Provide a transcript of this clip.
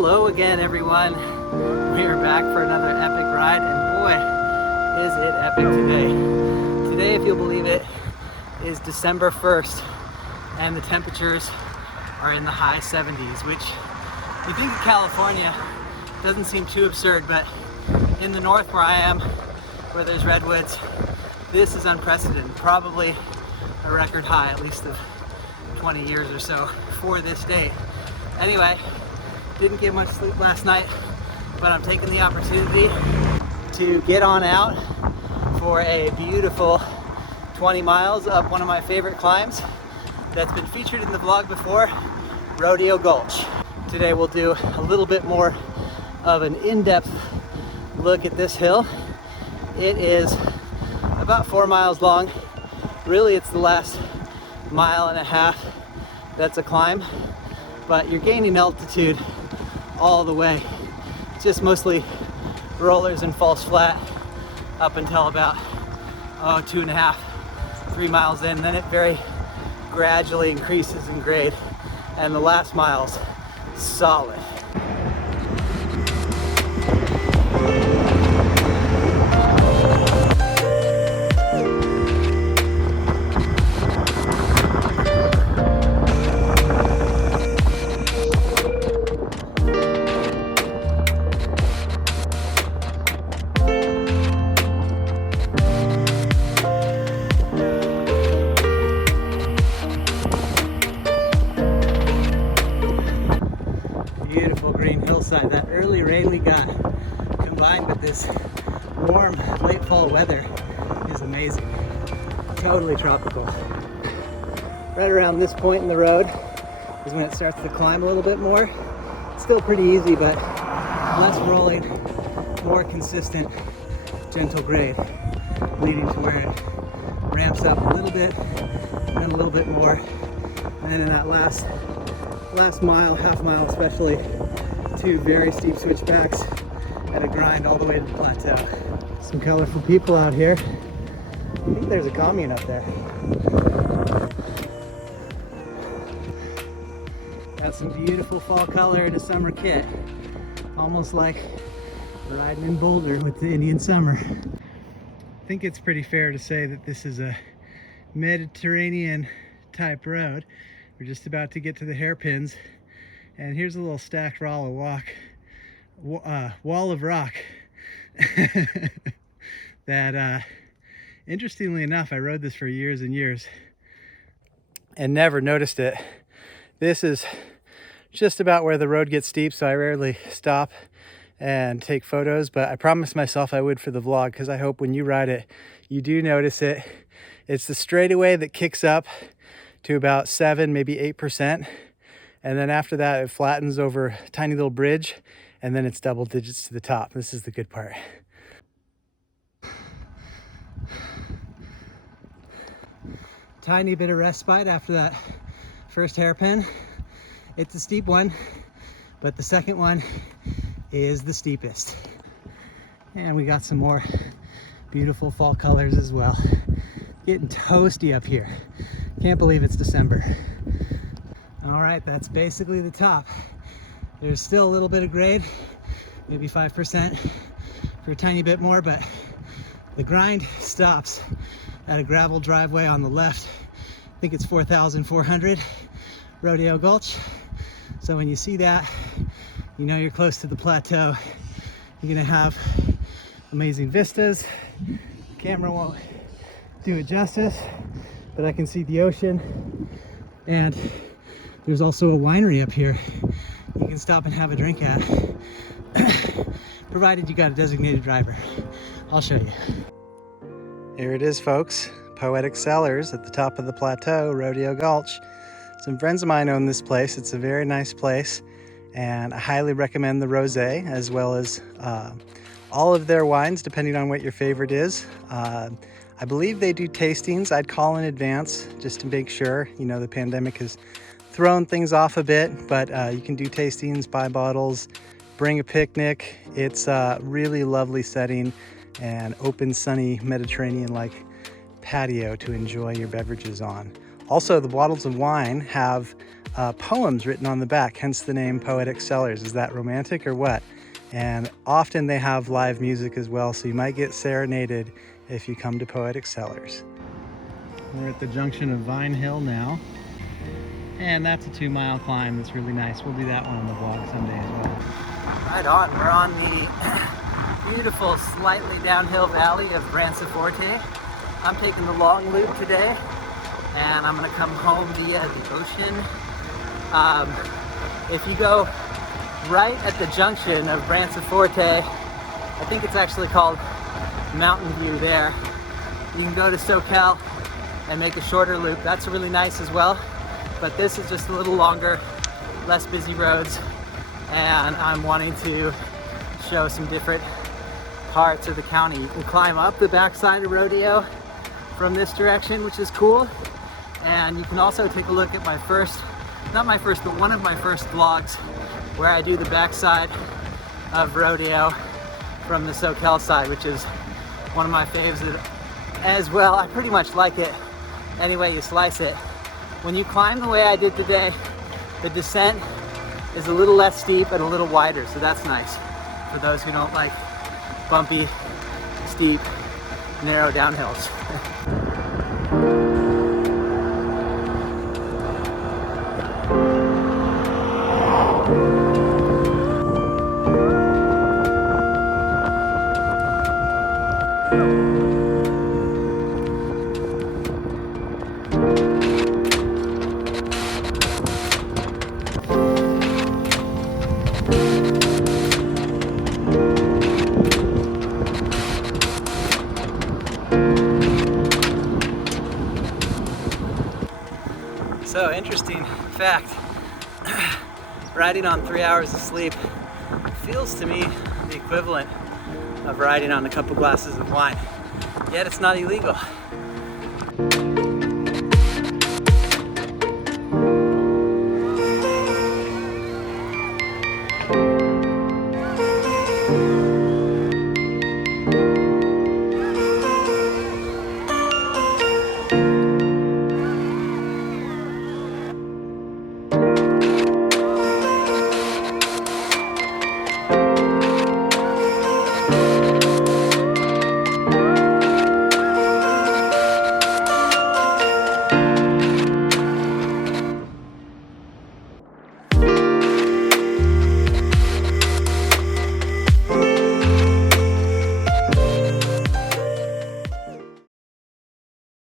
Hello again, everyone. We are back for another epic ride, and boy, is it epic today. Today, if you'll believe it, is December 1st, and the temperatures are in the high 70s, which you think of California doesn't seem too absurd, but in the north where I am, where there's redwoods, this is unprecedented. Probably a record high, at least of 20 years or so for this date. Anyway, didn't get much sleep last night, but I'm taking the opportunity to get on out for a beautiful 20 miles up one of my favorite climbs that's been featured in the vlog before, Rodeo Gulch. Today we'll do a little bit more of an in-depth look at this hill. It is about 4 miles long. Really, it's the last mile and a half that's a climb, but you're gaining altitude all the way. It's just mostly rollers and falls flat up until about 2.5, 3 miles in. Then it very gradually increases in grade, and the last mile's solid. Beautiful green hillside. That early rain we got, combined with this warm late fall weather, is amazing. Totally tropical. Right around this point in the road is when it starts to climb a little bit more. It's still pretty easy, but less rolling, more consistent, gentle grade, leading to where it ramps up a little bit, and then a little bit more. And then in that last mile, half mile especially, 2 very steep switchbacks and a grind all the way to the plateau. Some colorful people out here. I think there's a commune up there. Got some beautiful fall color in a summer kit. Almost like riding in Boulder with the Indian summer. I think it's pretty fair to say that this is a Mediterranean type road. We're just about to get to the hairpins, and here's a little stacked wall of rock that interestingly enough, I rode this for years and years and never noticed it. This is just about where the road gets steep, so I rarely stop and take photos, but I promised myself I would for the vlog, because I hope when you ride it you do notice it. It's the straightaway that kicks up to about 7, maybe 8%. And then after that, it flattens over a tiny little bridge, and then it's double digits to the top. This is the good part. Tiny bit of respite after that first hairpin. It's a steep one, but the second one is the steepest. And we got some more beautiful fall colors as well. Getting toasty up here. Can't believe it's December. All right, that's basically the top. There's still a little bit of grade, maybe 5% for a tiny bit more, but the grind stops at a gravel driveway on the left. I think it's 4,400 Rodeo Gulch. So when you see that, you know you're close to the plateau. You're gonna have amazing vistas. The camera won't do it justice, but I can see the ocean, and there's also a winery up here you can stop and have a drink at, provided you got a designated driver. I'll show you. Here it is, folks. Poetic Cellars at the top of the plateau, Rodeo Gulch. Some friends of mine own this place. It's a very nice place, and I highly recommend the rosé, as well as all of their wines, depending on what your favorite is. I believe they do tastings. I'd call in advance just to make sure. You know, the pandemic has thrown things off a bit, but you can do tastings, buy bottles, bring a picnic. It's a really lovely setting and open, sunny, Mediterranean-like patio to enjoy your beverages on. Also, the bottles of wine have poems written on the back, hence the name Poetic Cellars. Is that romantic or what? And often they have live music as well, so you might get serenaded if you come to Poetic Cellars. We're at the junction of Vine Hill now, and that's a 2-mile climb that's really nice. We'll do that one on the vlog someday as well. Right on, we're on the beautiful, slightly downhill valley of Branciforte. I'm taking the long loop today, and I'm gonna come home via the ocean. If you go right at the junction of Branciforte, I think it's actually called Mountain View there, you can go to SoCal and make a shorter loop. That's really nice as well, but this is just a little longer, less busy roads, and I'm wanting to show some different parts of the county. You can climb up the backside of Rodeo from this direction, which is cool, and you can also take a look at one of my first vlogs where I do the backside of Rodeo from the SoCal side, which is one of my faves as well. I pretty much like it any way you slice it. When you climb the way I did today, the descent is a little less steep and a little wider, so that's nice for those who don't like bumpy, steep, narrow downhills. So, interesting fact, riding on 3 hours of sleep feels to me the equivalent of riding on a couple glasses of wine, yet it's not illegal.